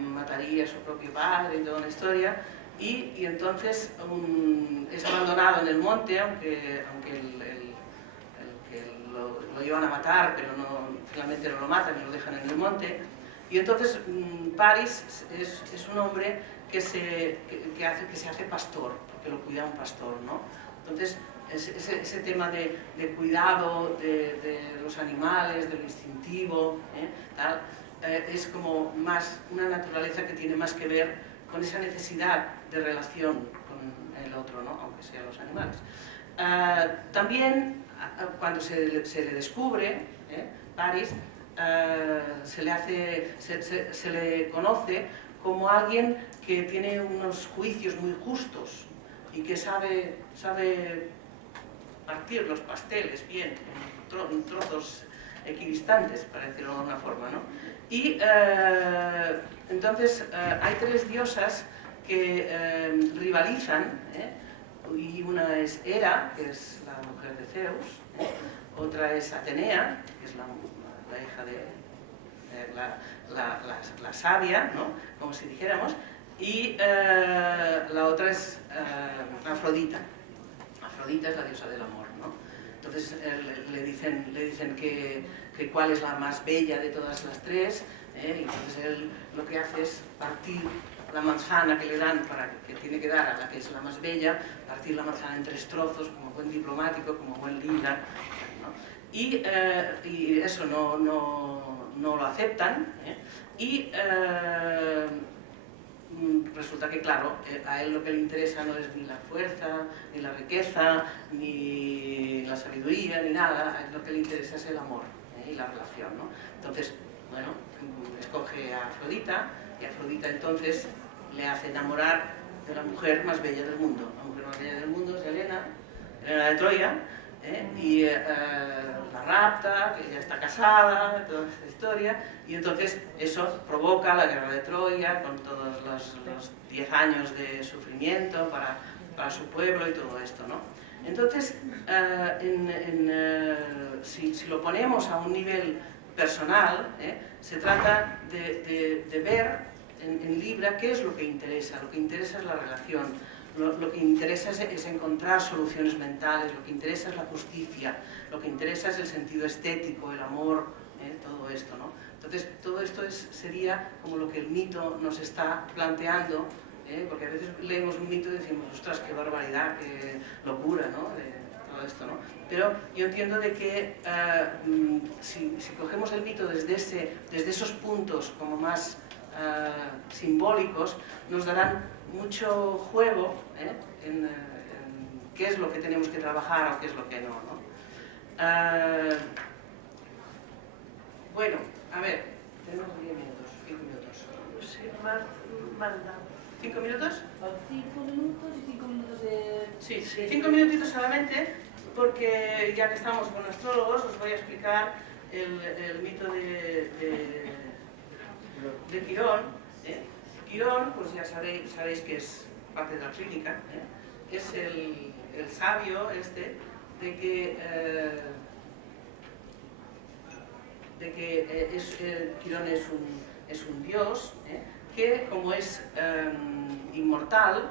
mataría a su propio padre y toda una historia, y entonces es abandonado en el monte, aunque lo llevan a matar, pero finalmente no lo matan y lo dejan en el monte. Y entonces Paris es un hombre que se hace pastor, porque lo cuida un pastor, ¿no? Entonces ese tema de cuidado de los animales, de lo instintivo, tal, es como más una naturaleza que tiene más que ver con esa necesidad de relación con el otro, ¿no? Aunque sean los animales. También cuando se le descubre, Paris, se le conoce como alguien que tiene unos juicios muy justos y que sabe partir los pasteles bien, en trozos equidistantes, para decirlo de alguna forma, ¿no? Y entonces hay tres diosas que rivalizan, y una es Hera, que es la mujer de Zeus, otra es Atenea, que es la hija de la sabia, ¿no? Como si dijéramos, y la otra es Afrodita. Afrodita es la diosa del amor, ¿no? Entonces le dicen que cuál es la más bella de todas las tres, y entonces él lo que hace es partir la manzana que le dan, que tiene que dar a la que es la más bella, partir la manzana en tres trozos, como buen diplomático, como buen líder, ¿no? Y eso no lo aceptan, y resulta que, claro, a él lo que le interesa no es ni la fuerza, ni la riqueza, ni la sabiduría, ni nada, a él lo que le interesa es el amor. y la relación, ¿no? Entonces, bueno, escoge a Afrodita, y Afrodita entonces le hace enamorar de la mujer más bella del mundo. La mujer más bella del mundo es Helena de Troya, y la rapta, que ya está casada, toda esta historia, y entonces eso provoca la guerra de Troya con todos los 10 años de sufrimiento para su pueblo y todo esto, ¿no? Entonces, si lo ponemos a un nivel personal, se trata de ver en Libra qué es lo que interesa. Lo que interesa es la relación, lo que interesa es encontrar soluciones mentales, lo que interesa es la justicia, lo que interesa es el sentido estético, el amor, todo esto, ¿no? Entonces, todo esto sería como lo que el mito nos está planteando, porque a veces leemos un mito y decimos, ostras, qué barbaridad, qué locura, ¿no? De todo esto, ¿no? Pero yo entiendo de que si cogemos el mito desde esos puntos como más simbólicos, nos darán mucho juego en qué es lo que tenemos que trabajar o qué es lo que no, ¿no? Bueno, a ver, tenemos 10 minutos, 5 minutos. Sí, manda. ¿5 minutos? 5 minutos y 5 minutos de... Sí, 5 minutitos solamente, porque ya que estamos con astrólogos, os voy a explicar el mito de Quirón. Quirón, pues ya sabéis que es parte de la clínica, es el sabio de que Quirón es un dios, que como es inmortal,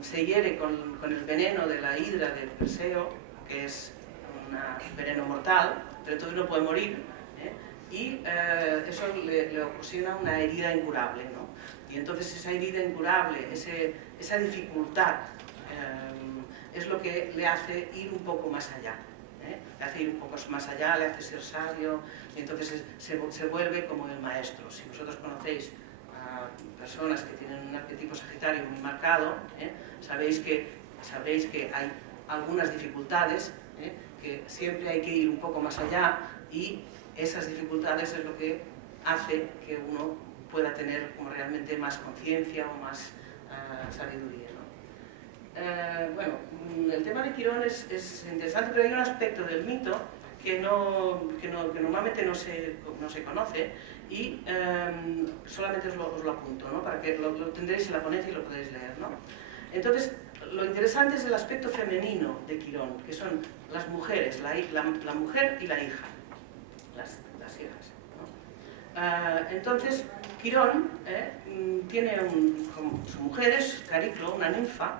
se hiere con el veneno de la hidra de Perseo, que es un veneno mortal, pero entonces no puede morir, y eso le ocasiona una herida incurable, ¿no? Y entonces esa herida incurable, esa dificultad, es lo que le hace ir un poco más allá. Le hace ir un poco más allá, le hace ser sabio, y entonces se vuelve como el maestro. Si vosotros conocéis a personas que tienen un arquetipo sagitario muy marcado, sabéis que hay algunas dificultades, que siempre hay que ir un poco más allá, y esas dificultades es lo que hace que uno pueda tener como realmente más conciencia o más sabiduría, ¿no? Bueno, el tema de Quirón es interesante, pero hay un aspecto del mito que normalmente no se conoce, y solamente os lo apunto, ¿no? Para que lo tendréis en la ponencia y lo podéis leer, ¿no? Entonces, lo interesante es el aspecto femenino de Quirón, que son las mujeres, la mujer y la hija, las hijas, ¿no? Entonces, Quirón tiene su mujer es Cariclo, una ninfa,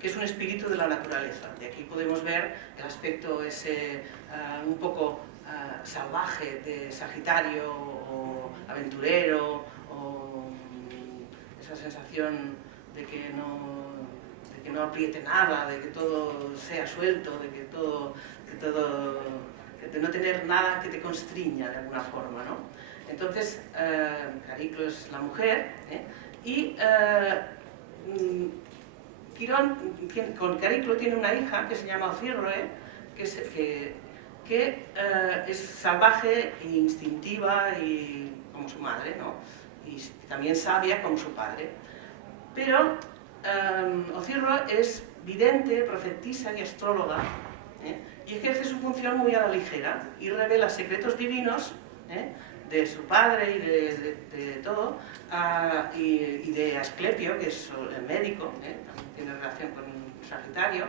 que es un espíritu de la naturaleza. De aquí podemos ver el aspecto ese un poco salvaje de Sagitario o aventurero, o esa sensación de que no apriete nada, de que todo sea suelto, de no tener nada que te constriña de alguna forma, ¿no? Entonces, Cariclo es la mujer, y Quirón con Cariclo tiene una hija que se llama Ocirroe, que es salvaje e instintiva y como su madre, ¿no? Y también sabia como su padre. Pero Ocirroe es vidente, profetisa y astróloga, y ejerce su función muy a la ligera y revela secretos divinos, de su padre y de todo, y de Asclepio, que es el médico, también tiene relación con Sagitario,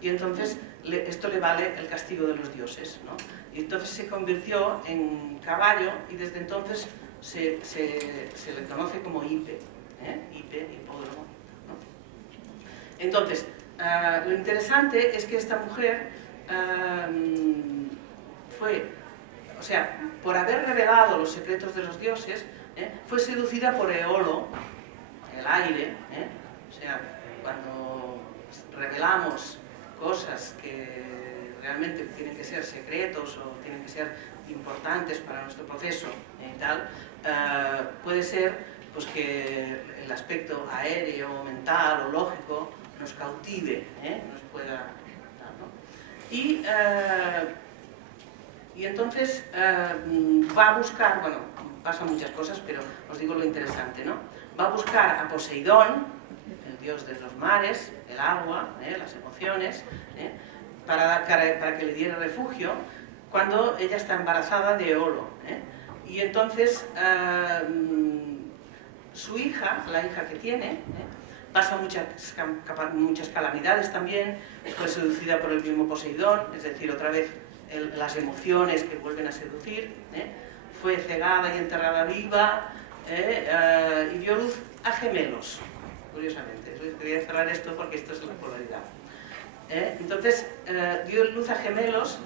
y entonces esto le vale el castigo de los dioses, ¿no? Y entonces se convirtió en caballo, y desde entonces se le conoce como Hipe, hipódromo, ¿no? Entonces, lo interesante es que esta mujer por haber revelado los secretos de los dioses, fue seducida por Eolo, el aire, o sea, cuando revelamos cosas que realmente tienen que ser secretos o tienen que ser importantes para nuestro proceso y tal, puede ser pues, que el aspecto aéreo, mental o lógico nos cautive, nos pueda... ¿no? Y Y entonces va a buscar, bueno, pasan muchas cosas, pero os digo lo interesante, ¿no? Va a buscar a Poseidón, el dios de los mares, el agua, las emociones, para que le diera refugio cuando ella está embarazada de Eolo. Y entonces su hija, la hija que tiene, pasa muchas calamidades también, fue seducida por el mismo Poseidón, es decir, otra vez las emociones que vuelven a seducir, fue cegada y enterrada viva, y dio luz a gemelos, curiosamente. Quería cerrar esto porque esto es la polaridad. Entonces, dio luz a gemelos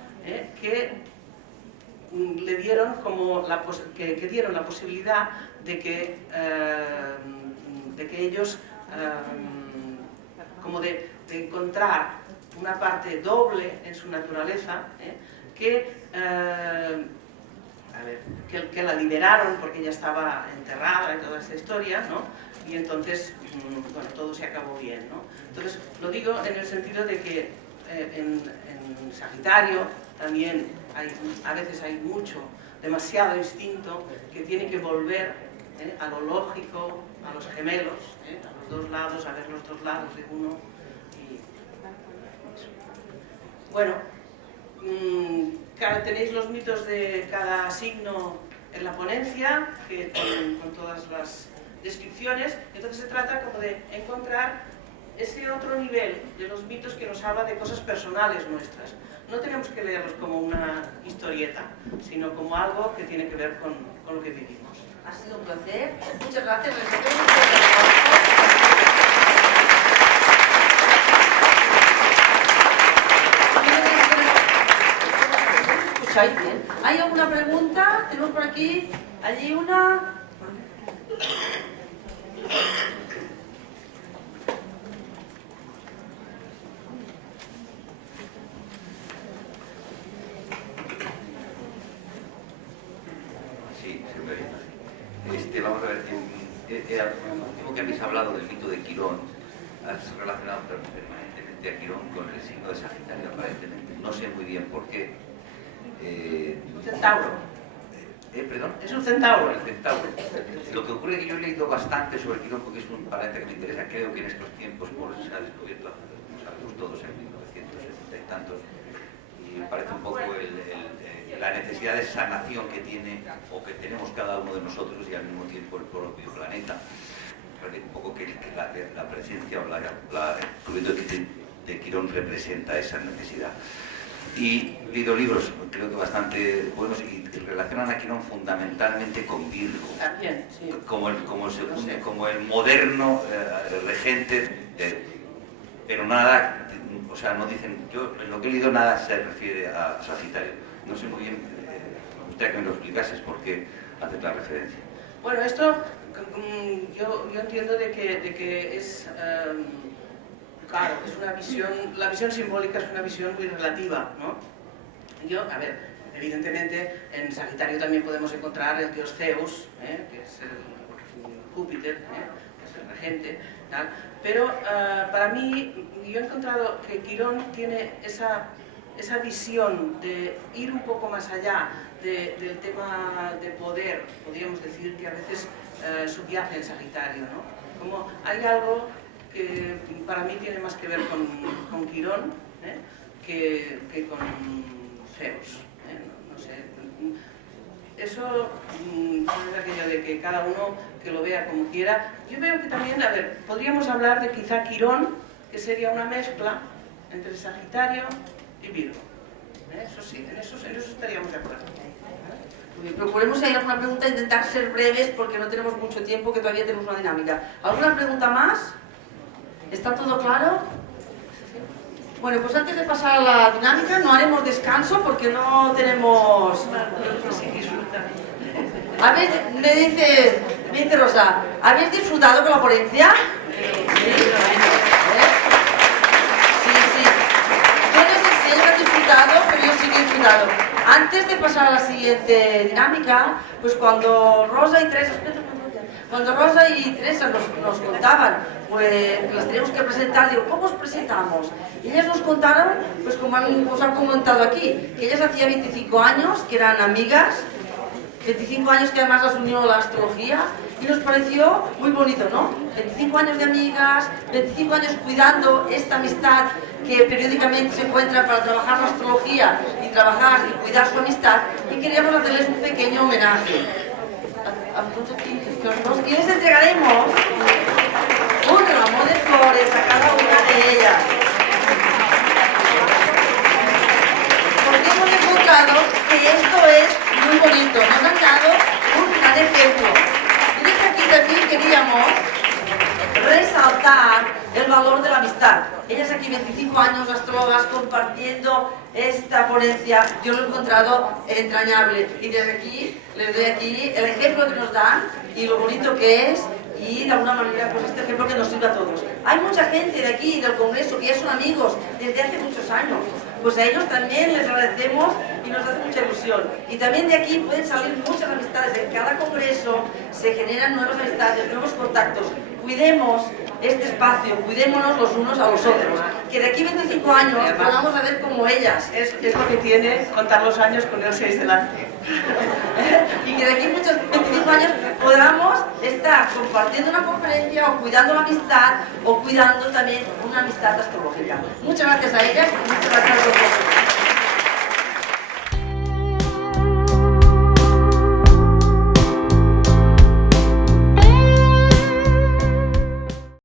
que le dieron que dieron la posibilidad de que ellos como de encontrar una parte doble en su naturaleza, que la liberaron porque ella estaba enterrada y toda esta historia, ¿no? Y entonces, bueno, todo se acabó bien, ¿no? Entonces, lo digo en el sentido de que en Sagitario también a veces hay demasiado instinto que tiene que volver a lo lógico, a los gemelos, a los dos lados, a ver los dos lados de uno. Bueno, tenéis los mitos de cada signo en la ponencia, con todas las descripciones. Entonces se trata como de encontrar ese otro nivel de los mitos que nos habla de cosas personales nuestras. No tenemos que leerlos como una historieta, sino como algo que tiene que ver con lo que vivimos. Ha sido un placer. Muchas gracias. ¿Escucháis bien? ¿Hay alguna pregunta? Tenemos por aquí, allí una. Vamos a ver, el último que habéis hablado del mito de Quirón, has relacionado permanentemente a Quirón con el signo de Sagitario, aparentemente. No sé muy bien por qué. Un centauro. ¿Perdón? Es un centauro. El centauro. Lo que ocurre es que yo he leído bastante sobre Quirón porque es un planeta que me interesa. Creo que en estos tiempos se ha descubierto, todos en 1970 y tantos, y me parece un poco la necesidad de sanación que tiene o que tenemos cada uno de nosotros y al mismo tiempo el propio planeta. Me parece un poco que la presencia o el de Quirón representa esa necesidad. Y he leído libros, creo que bastante buenos, y relacionan a Quirón fundamentalmente con Virgo. También, sí. Como el moderno regente, pero nada, o sea, no dicen, yo en lo que he leído nada se refiere a Sagitario. No sé muy bien, me gustaría que me lo explicases por qué haces la referencia. Bueno, esto yo entiendo de que es, claro, es una visión, la visión simbólica es una visión muy relativa, ¿no? A ver, evidentemente en Sagitario también podemos encontrar el dios Zeus, que es el Júpiter, que es el regente, tal. Pero para mí, yo he encontrado que Quirón tiene esa visión de ir un poco más allá del tema de poder, podríamos decir que a veces subyace en Sagitario, ¿no? Como hay algo que para mí tiene más que ver con Quirón que con Zeus, no sé. Eso es aquello de que cada uno que lo vea como quiera. Yo veo que también, a ver, podríamos hablar de quizá Quirón, que sería una mezcla entre Sagitario y Virgo. Eso sí, en eso estaríamos de acuerdo. Procuremos si hay alguna pregunta, intentar ser breves porque no tenemos mucho tiempo, que todavía tenemos una dinámica. ¿Alguna pregunta más? ¿Está todo claro? Bueno, pues antes de pasar a la dinámica no haremos descanso porque no tenemos... Me dice Rosa, ¿habéis disfrutado con la ponencia? Sí. Yo no sé si ellos han disfrutado, pero yo sí que he disfrutado. Antes de pasar a la siguiente dinámica, pues cuando Rosa y Teresa... Cuando Rosa y Teresa nos contaban, pues las teníamos que presentar, digo, ¿cómo os presentamos? Y ellas nos contaron, pues como os han comentado aquí, que ellas hacía 25 años, que eran amigas, 25 años que además las unió la astrología, y nos pareció muy bonito, ¿no? 25 años de amigas, 25 años cuidando esta amistad que periódicamente se encuentra para trabajar la astrología y trabajar y cuidar su amistad, y queríamos hacerles un pequeño homenaje. Y les entregaremos un ramo de flores a cada una de ellas. Porque hemos encontrado que esto es muy bonito, nos han dado un gran ejemplo. Y desde aquí también queríamos resaltar el valor de la amistad. Ellas aquí 25 años astrólogas compartiendo esta ponencia, yo lo he encontrado entrañable, y desde aquí les doy aquí el ejemplo que nos dan y lo bonito que es, y de alguna manera pues este ejemplo que nos sirve a todos. Hay mucha gente de aquí del Congreso que ya son amigos desde hace muchos años, pues a ellos también les agradecemos y nos hace mucha ilusión. Y también de aquí pueden salir muchas amistades, en cada congreso se generan nuevas amistades, nuevos contactos. Cuidemos este espacio, cuidémonos los unos a los otros, que de aquí 25 años podamos ver como ellas. Es lo que tiene contar los años con el 6 delante. Y que de aquí muchos 25 años podamos estar compartiendo una conferencia o cuidando la amistad o cuidando también una amistad astrológica. Muchas gracias a ellas.